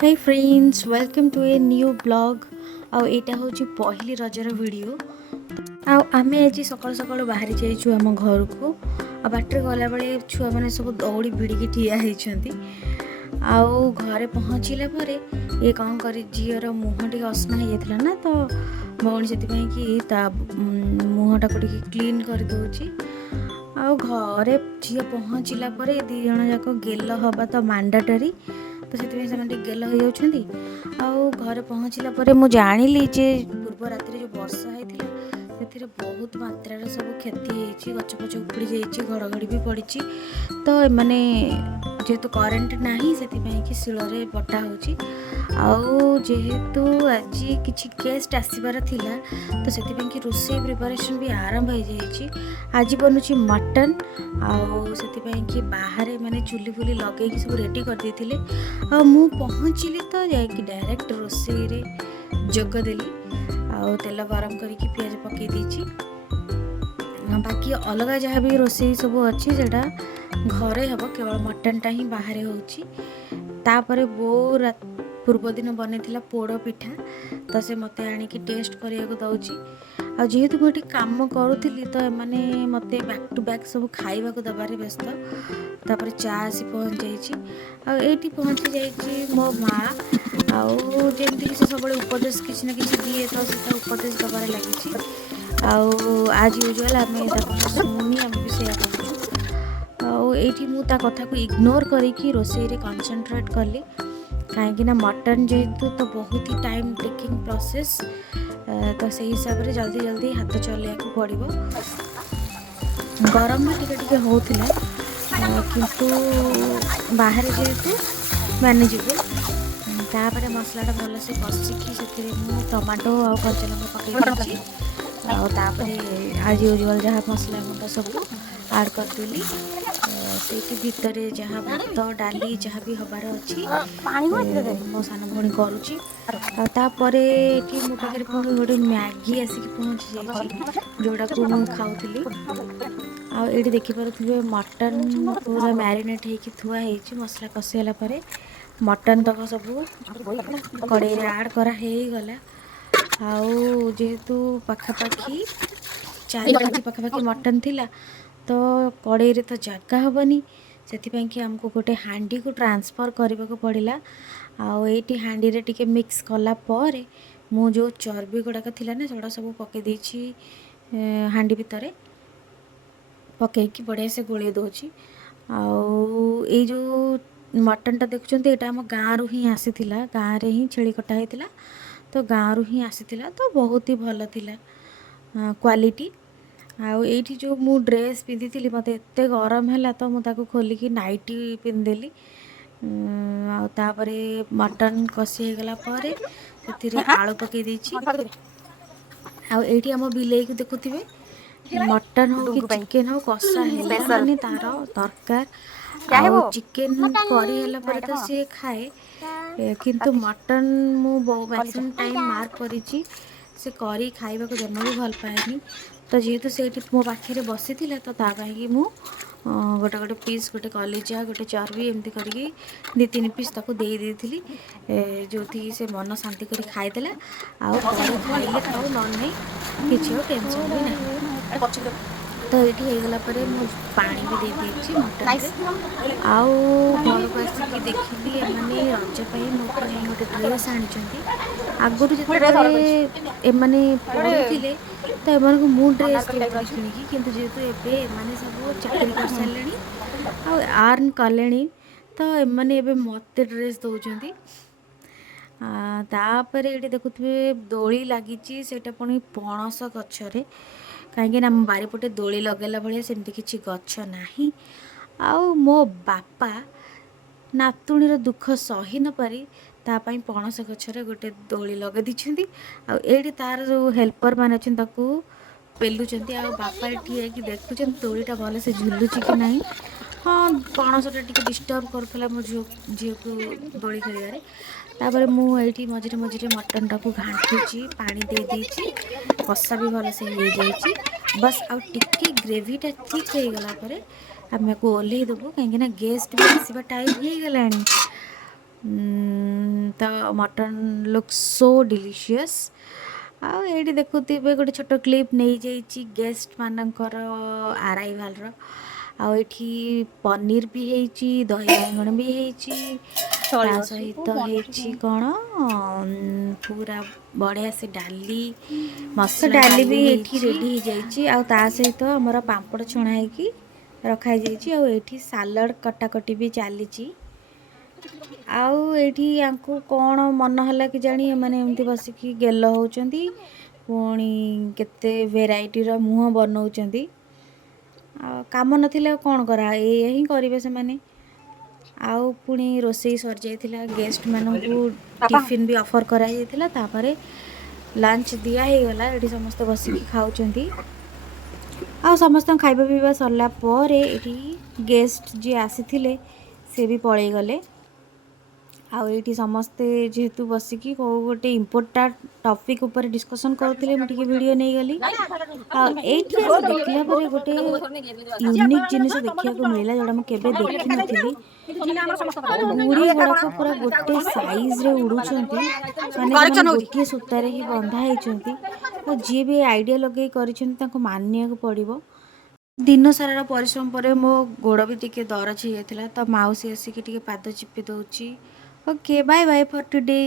Hi friends welcome to a new blog आउ एटा होची पहली रजर वीडियो आउ आमे आज सकाळ सकाळ बाहरी जाइछु आम घर को आ बाटर गला बेले छुआ माने सब दौड़ी भिड़ी ठिया होइछंती आउ घरे पहुँचला परे ये कौन करी झीर मुह टे असना हो जाता ना तो भौणी से मुहटा को क्लीन कर दौची आउ घरे झील पहुँचला परे दी जन जाक गेल हवा तो मैंडेटरी तो से गेल हो जाती आउ घरे पहुँचला परे मु जानिली जे पूर्व राति जो वर्षा होता से बहुत मात्रा सब क्षति गच पच उपुड़ी जाइए घड़घड़ी भी पड़ी तो एमाने जेहेतु करेन्ट नहीं से शिଳରେ बटा होची आउ जेहेतु आज किसी गेस्ट आसबार थिला तो से रोषे प्रिपरेशन भी आरंभ हो जाइए आज बनुची मटन आउ से बाहर माने चुली फुली लगे सब रेडी कर देथिले आ मु पहुँचली तो जाकि डायरेक्ट रोषे रे जोगदेली आउ तेल गरम करके पियाज पकई देछि बाकी अलग जहाँ भी रोषे सब अच्छी सेटा घरे हम केवल मटनटा ही बाहर होपर बो पूर्व दिन बनई पोड़ पिठा तो से मत आणिकी टेस्ट करने दौची आ जेहेतु मुझे कम करुली तो मैंने मत बैक टू बैक सब खाइबा दबार व्यस्त तापर चा आसी पहुँच जाइए पहुँची जाइए मो माँ आमती से सब उपदेश किसी ना कि दिए तो से उपदेश दबार लगी आज यूजुआल आम शुणी आम भी से ये मुझा कथा को इग्नोर करी रोषे कनसेंट्रेट कली कहीं मटन जेहेतु तो बहुत ही टाइम टेकिंग प्रोसेस तो से हिसाब से जल्दी जल्दी हाथ चलैया पड़ो गरम भी टिके होता किंतु बाहर जेहेतु मैनेजेबल तापर मसलाटा भलसे कषिकी से टमाटो आ कच्चा लंका पकई आज यूजुआल जहाँ मसला गुंड सब आड करदेली से भितर जहाँ भात डाली जहाँ भी हबार अच्छी मो सान भणी करुच्ची ये मो पाखे पुणी गोटे मैगी आसिक पहुँची जाइए जोड़ा को मुझे खाऊली आठी देखिपे मटन पूरा मैरिनेट होकर थुआई मसला कषिगला मटन तक सब कड़े आड करागला आउ जेहेतु पखापाखि 4 केजी पखापाखि मटन थिला तो कड़े तो जगह हेनी से कि आमको गोटे हांडी को ट्रांसफर करने को पड़ा आउ ये हांडी रे टिके मिक्स कलापर मु जो चर्बी गुड़ाक थी ना सेटा सब पकई हांडी भितर पकईकी बढ़िया से गोले दूची आउ ये जो मटनटा देखुं यहाँ आम गाँव ही आसी गाँव में ही छेली कटा होता तो गाँव ही आसी तो बहुत ही भल थिला क्वालिटी आउ ये जो मु ड्रेस पिंधि मत एत गरम है तो मुझे खोलिकी नाइटी पिंधिदेली आउे मटन कषि होगला से आलू पकई देछि आउे आम बिले को देखुवे मटन हो कि चिकेन हो कषा है माने तार तरकार चिकेन करी पर तो सी खाए किंतु मटन मु मैक्सिमम टाइम मार्क करी से करी खाइबा को जमा भी भल पाएनी तो जेहेतु से मो पाखे बसी तो ताकि मु गोटे गोटे पीस गोटे कलिजा गोटे चर्बी एमती करके 2-3 पीस ताको दे देथिली जो थी से मन शांति कर खाईदेला आउ खाइले खाऊ न नहीं किसी टेंशन भी नहीं तो ये होगला पानी भी दे देछि मटन आउ घर को आसिक देखिली एमाने रजपाई मो गोटे ड्रेस आनी आगुरी जो एमाने पढ़ुले तो एम मु ड्रेस किनिकी किंतु जेहेतु एमाने सब चाकरी कर सारे आर्न कले तो एमाने मत ड्रेस दौरान तापर ये देखुए दोली लगी से पुणी पणस गचरे कहीं बारीपटे दोली लगेला भाया सेमती किसी गच ना आउ मो बापा नातुणीर दुख सही न पारी तापाई पणस गचरे गोटे दोली लगे दी आड़ी तार जो हेल्पर मान अच्छा पेलुंट आ बापा ठिया कि देखुं दोलीटा भल से झुलुची कि ना हाँ पणसटा टी डिस्टर्ब करूला मो झील को दोली खेल तापर मुझे मझे मझे मटन टाक घाटुची पानी दे देछि कषा भी भल से हो जाइए बस आउ टिके ग्रेवीटा ठीक हो गला आम को ओल्लई देवु कहीं गेस्ट भी आसवा टाइम हो गला ତ ମଟନ୍ ଲୁକ୍ ସୋ ଡିଲିସିୟସ୍। ଆଉ ଏଇଠି ଦେଖୁଥିବେ ଗୋଟେ ଛୋଟ କ୍ଲିପ୍ ନେଇଯାଇଛି ଗେଷ୍ଟମାନଙ୍କର ଆରାଇଭାଲ୍ର। ଆଉ ଏଠି ପନିର ବି ହେଇଛି, ଦହି ବାଇଗଣ ବି ହେଇଛି, ତା ସହିତ ହେଇଛି କ'ଣ ପୁରା ବଢ଼ିଆ ସେ ଡାଲି, ମସଲା ଡାଲି ବି ଏଠି ରେଡ଼ି ହେଇଯାଇଛି। ଆଉ ତା ସହିତ ଆମର ପାମ୍ପଡ଼ ଛଣା ହେଇକି ରଖାଯାଇଛି। ଆଉ ଏଇଠି ସାଲାଡ଼ କଟାକଟି ବି ଚାଲିଛି। ଆଉ ଏଇଠି ୟାଙ୍କୁ କ'ଣ ମନ ହେଲା କି ଜାଣି ଏମାନେ ଏମିତି ବସିକି ଗେଲ ହେଉଛନ୍ତି, ପୁଣି କେତେ ଭେରାଇଟିର ମୁହଁ ବନଉଛନ୍ତି। ଆଉ କାମ ନଥିଲେ ଆଉ କ'ଣ କରା, ଏଇଆ ହିଁ କରିବେ ସେମାନେ। ଆଉ ପୁଣି ରୋଷେଇ ସରିଯାଇଥିଲା, ଗେଷ୍ଟମାନଙ୍କୁ ଟିଫିନ୍ ବି ଅଫର୍ କରାଯାଇଥିଲା। ତାପରେ ଲଞ୍ଚ ଦିଆ ହେଇଗଲା, ଏଠି ସମସ୍ତେ ବସିକି ଖାଉଛନ୍ତି। ଆଉ ସମସ୍ତଙ୍କ ଖାଇବା ପିଇବା ସରିଲା ପରେ ଏଠି ଗେଷ୍ଟ ଯିଏ ଆସିଥିଲେ ସେ ବି ପଳେଇ ଗଲେ। ଆଉ ଏଇଠି ସମସ୍ତେ ଯେହେତୁ ବସିକି କେଉଁ ଗୋଟେ ଇମ୍ପୋର୍ଟାଣ୍ଟ ଟପିକ୍ ଉପରେ ଡିସ୍କସନ୍ କରୁଥିଲେ, ମୁଁ ଟିକେ ଭିଡ଼ିଓ ନେଇଗଲି। ଆଉ ଏଇଠି ଆସି ଦେଖିଲା ପରେ ଗୋଟେ ୟୁନିକ୍ ଜିନିଷ ଦେଖିବାକୁ ମିଳିଲା, ଯେଉଁଟା ମୁଁ କେବେ ଦେଖିନଥିଲି। ଗୁଡ଼ି ଗୁଡ଼ାକ ପୁରା ଗୋଟେ ସାଇଜ୍ରେ ଉଡ଼ୁଛନ୍ତି, ମାନେ ସେମାନେ ଗୋଟିଏ ସୂତାରେ ହିଁ ବନ୍ଧା ହେଇଛନ୍ତି। ଆଉ ଯିଏ ବି ଆଇଡ଼ିଆ ଲଗେଇ କରିଛନ୍ତି ତାଙ୍କୁ ମାନିବାକୁ ପଡ଼ିବ। ଦିନ ସାରାର ପରିଶ୍ରମ ପରେ ମୋ ଗୋଡ଼ ବି ଟିକେ ଦରଜ ହେଇଯାଇଥିଲା, ତ ମାଉସୀ ଆସିକି ଟିକେ ପାଦ ଚିପି ଦେଉଛି। Okay, bye bye for today.